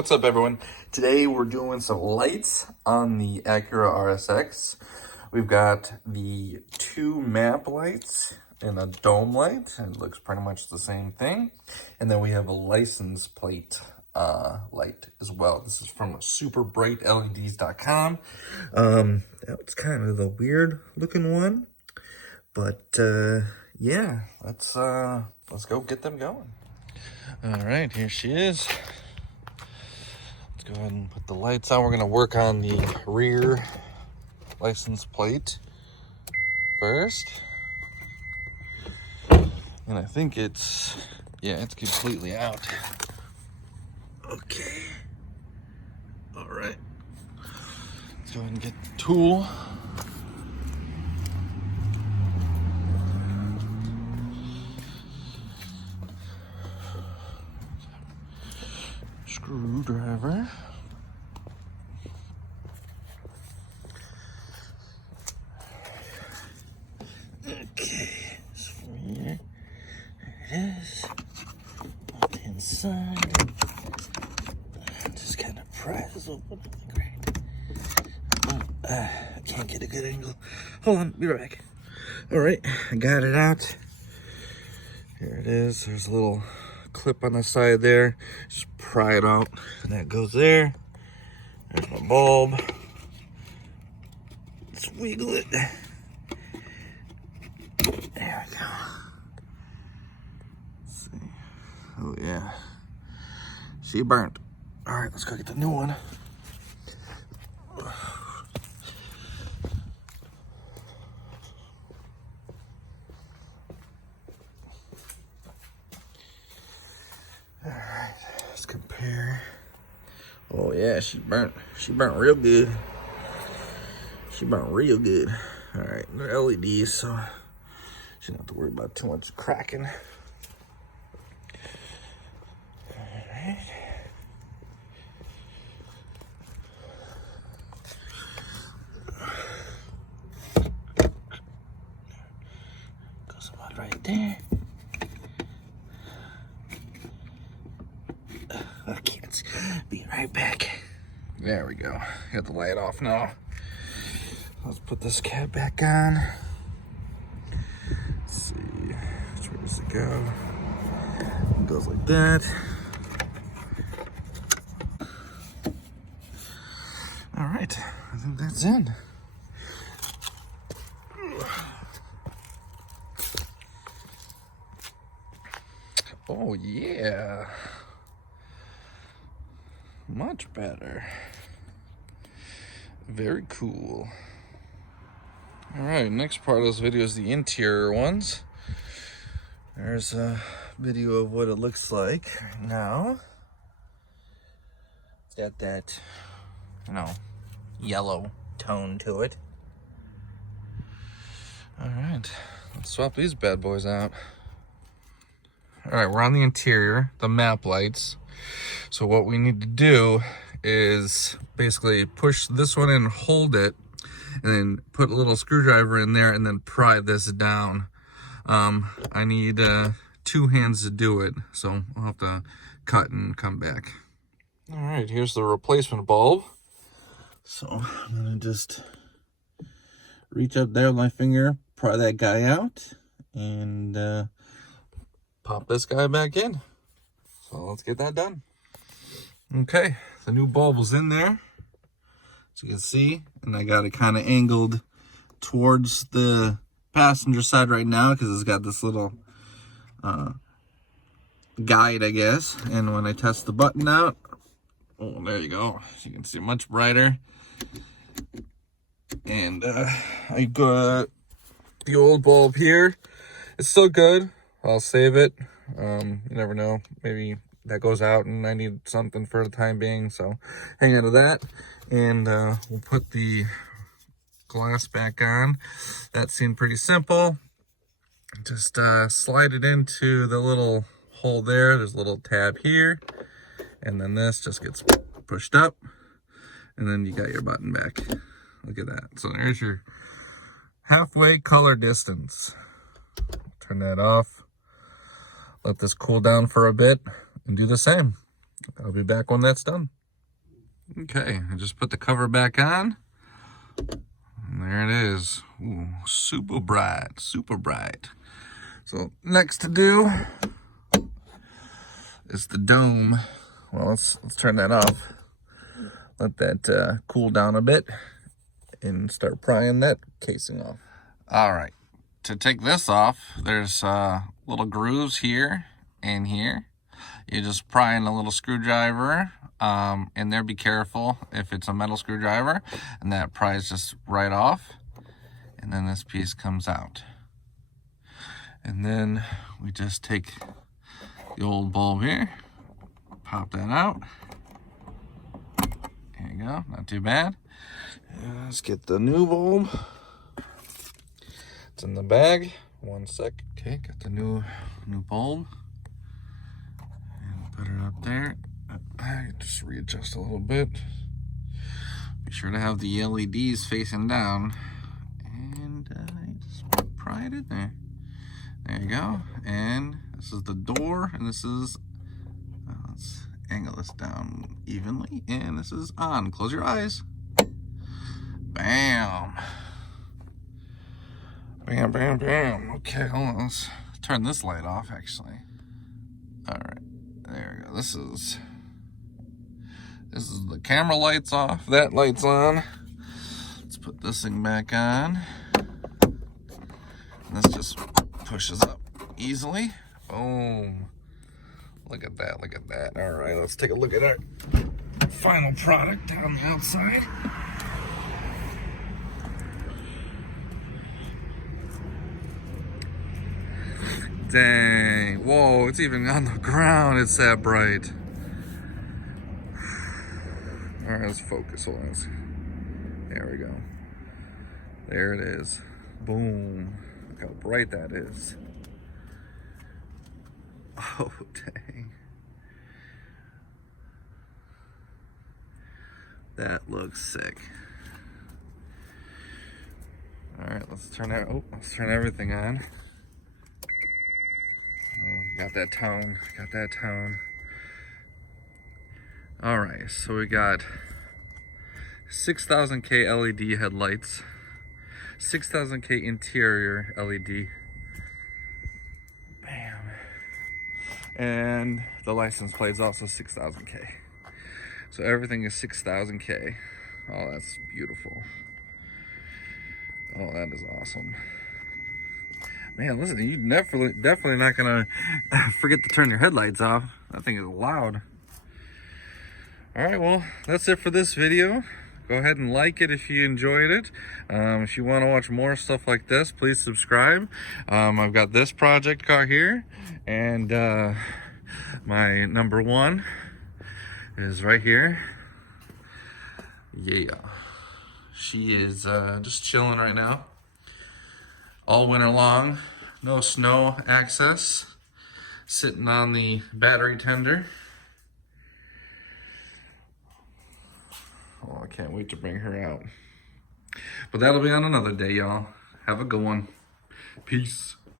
What's up, everyone? Today we're doing some lights on the Acura RSX. We've got the two map lights and a dome light. It looks pretty much the same thing. And then we have a license plate light as well. This is from superbrightleds.com. That's kind of the weird looking one. But yeah, let's go get them going. All right, here she is. Let's go ahead and put the lights on. We're going to work on the rear license plate first. And I think it's completely out. Okay. All right. Let's go ahead and get the tool. Screwdriver. Okay, so here it is. On the inside, just kind of pry this open. Great. I can't get a good angle. Hold on, be right back. All right, I got it out. Here it is. There's a little clip on the side there. Just pry it out, and that goes there. There's my bulb. Let's wiggle it. There we go. Let's see. Oh yeah, she burnt. All right, let's go get the new one. All right, let's compare. Oh yeah, she burnt real good. She burnt real good. All right, they're LEDs, so she don't have to worry about too much cracking. All right. Goes about right there. Okay, let's be right back. There we go. Got the light off now. Let's put this cap back on. Let's see, where does it go? It goes like that. All right, I think that's in. Oh yeah. Much better. Very cool. All right, next part of this video is the interior ones. There's a video of what it looks like right now. It's got that, yellow tone to it. All right, let's swap these bad boys out. All right, we're on the interior, the map lights. So what we need to do is basically push this one in, hold it, and then put a little screwdriver in there and then pry this down. I need 2 hands to do it, so I'll have to cut and come back. All right, here's the replacement bulb. So I'm gonna just reach up there with my finger, pry that guy out, and pop this guy back in. So let's get that done. Okay, the new bulb was in there, as you can see, and I got it kind of angled towards the passenger side right now because it's got this little guide, I guess. And when I test the button out, oh, there you go. As you can see, much brighter. And I got the old bulb here. It's still good. I'll save it. You never know. Maybe that goes out and I need something for the time being. So hang on to that. And we'll put the glass back on. That seemed pretty simple. Just slide it into the little hole there. There's a little tab here. And then this just gets pushed up. And then you got your button back. Look at that. So there's your halfway color distance. Turn that off. Let this cool down for a bit and do the same. I'll be back when that's done. Okay, I just put the cover back on. And there it is. Ooh, super bright, super bright. So next to do is the dome. Well, let's turn that off. Let that cool down a bit and start prying that casing off. All right, to take this off, there's little grooves here and here. You just pry in a little screwdriver in there. Be careful if it's a metal screwdriver, and that pries just right off, and then this piece comes out. And then we just take the old bulb here, pop that out. There you go, not too bad. Let's get the new bulb. It's in the bag. One sec. Okay, got the new bulb. And put it up there. I just readjust a little bit. Be sure to have the LEDs facing down. And just pry it in there. There you go. And this is the door, and this is, let's angle this down evenly. And this is on. Close your eyes. Bam. Bam, bam, bam. Okay, hold on. Let's turn this light off, actually. All right, there we go. This is the camera light's off. That light's on. Let's put this thing back on. And this just pushes up easily. Boom. Look at that, look at that. All right, let's take a look at our final product on the outside. Dang, whoa, it's even on the ground, it's that bright. All right, let's focus, hold on. There we go. There it is. Boom, look how bright that is. Oh, dang. That looks sick. All right, let's turn everything on. Got that tone, All right, so we got 6,000K LED headlights, 6,000K interior LED. Bam. And the license plate is also 6,000K. So everything is 6,000K. Oh, that's beautiful. Oh, that is awesome. Man, listen, you're definitely not gonna forget to turn your headlights off. That thing is loud. All right, well, that's it for this video. Go ahead and like it if you enjoyed it. If you want to watch more stuff like this, please subscribe. I've got this project car here, and my number one is right here. Yeah, she is just chilling right now. All winter long, no snow access, sitting on the battery tender. Oh, I can't wait to bring her out. But that'll be on another day, y'all. Have a good one. Peace.